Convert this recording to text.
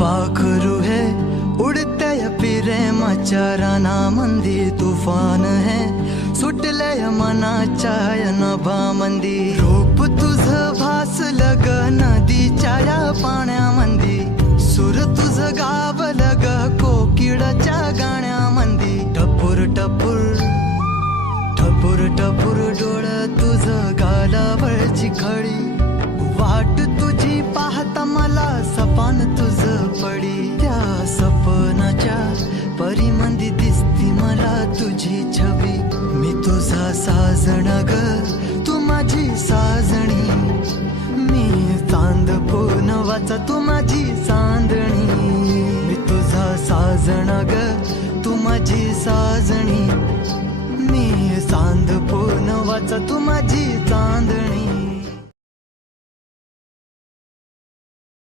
पाखरू है उडते प्रेमाच्या रानामंदी तुफान है सुटले मनाच्या नभामंदी रूप तुझं भासलं ग नदीच्या या पाण्यामंदी सूर तुझं गावलं ग कोकिळाच्या गाण्यामंदी टपूर टपूर टपूर टपूर डोळं तुझं गालावरची खडी वाट तुझी पाहता मला सपान तुझं पडी त्या सपनाच्या परीमंदी दिसती मला तुझी छबी मी तुझा साजण ग तू माझी साजणी मी चांद पूनवाचा तू माझी चांदणी मी तुझा साजण ग तू माझी साजणी मी चांद पूनवाचा तू माझी चांदणी